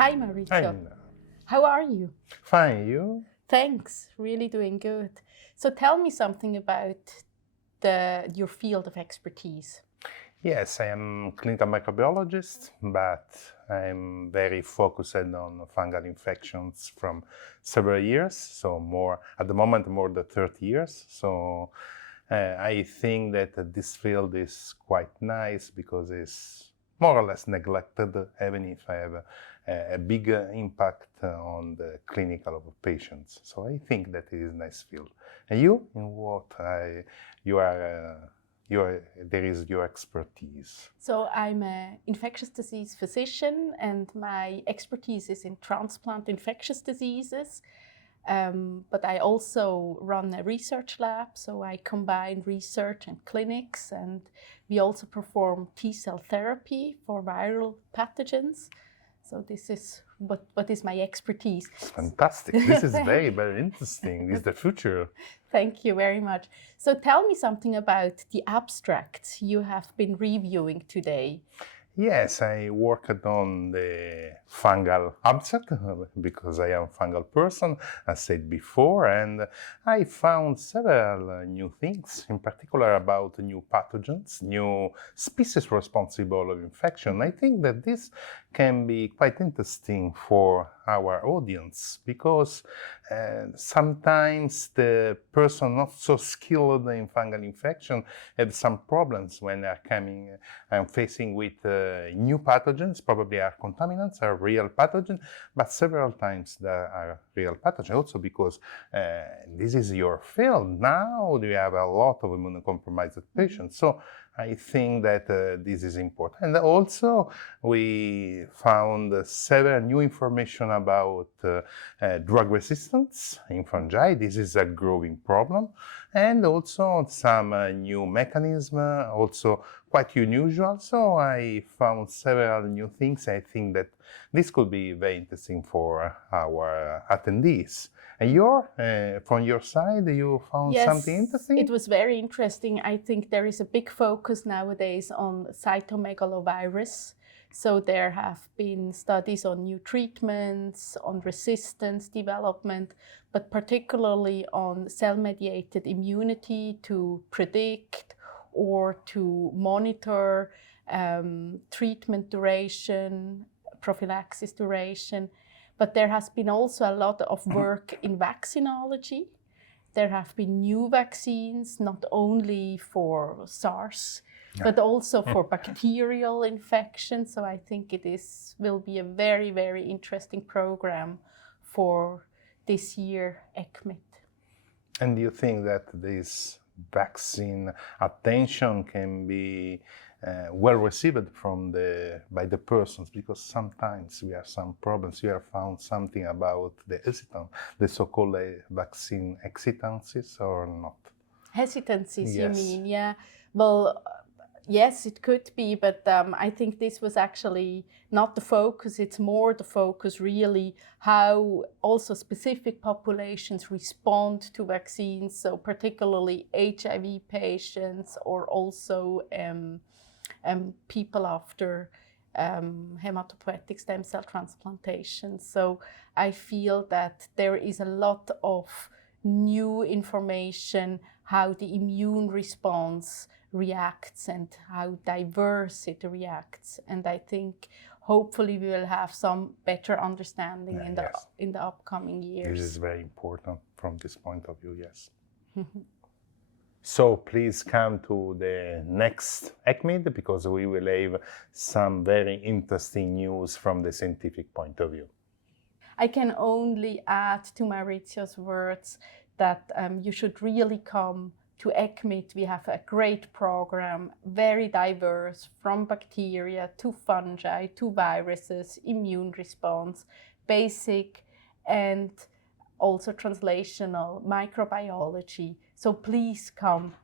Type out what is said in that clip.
Hi, Maurizio. Fine. How are you? Fine, you? Thanks, really doing good. So tell me something about your field of expertise. Yes, I am clinical microbiologist, but I'm very focused on fungal infections from several years. So more at the moment, more than 30 years. So I think that this field is quite nice because it's more or less neglected, even if I have a big impact on the clinical of patients. So I think that it is a nice field. And you, in what you are? There is your expertise. So I'm an infectious disease physician, and my expertise is in transplant infectious diseases. But I also run a research lab, so I combine research and clinics, and we also perform T-cell therapy for viral pathogens. So this is what is my expertise. Fantastic. This is very, very interesting. This is the future. Thank you very much. So tell me something about the abstracts you have been reviewing today. Yes, I worked on the fungal abstract because I am a fungal person, as said before, and I found several new things, in particular about new pathogens, new species responsible of infection. I think that this can be quite interesting for our audience because sometimes the person not so skilled in fungal infection have some problems when they're coming and facing with new pathogens, probably are contaminants, are real pathogens, but several times there are real pathogens also because this is your field. Now you have a lot of immunocompromised patients. So I think that this is important. And also we found several new information about drug resistance in fungi. This is a growing problem. And also some new mechanism, also quite unusual. So I found several new things. I think that this could be very interesting for our attendees. And from your side, you found something interesting? Yes, it was very interesting. I think there is a big focus nowadays on cytomegalovirus. So there have been studies on new treatments, on resistance development, but particularly on cell-mediated immunity to predict or to monitor treatment duration, prophylaxis duration. But there has been also a lot of work in vaccinology. There have been new vaccines, not only for SARS, but also for bacterial infections. So I think will be a very, very interesting program for this year ESCMID. And do you think that this vaccine attention can be well received by the persons, because sometimes we have some problems. You have found something about the so-called vaccine hesitancies or not? Hesitancies, Yes. You mean? Yeah. Well, yes, it could be, but I think this was actually not the focus. It's more the focus really how also specific populations respond to vaccines. So particularly HIV patients or also people after hematopoietic stem cell transplantation. So I feel that there is a lot of new information how the immune response reacts and how diverse it reacts. And I think hopefully we will have some better understanding in the upcoming years. This is very important from this point of view, yes. So please come to the next ESCMID because we will have some very interesting news from the scientific point of view. I can only add to Maurizio's words that you should really come to ESCMID. We have a great program, very diverse, from bacteria to fungi to viruses, immune response, basic and also translational microbiology. So please come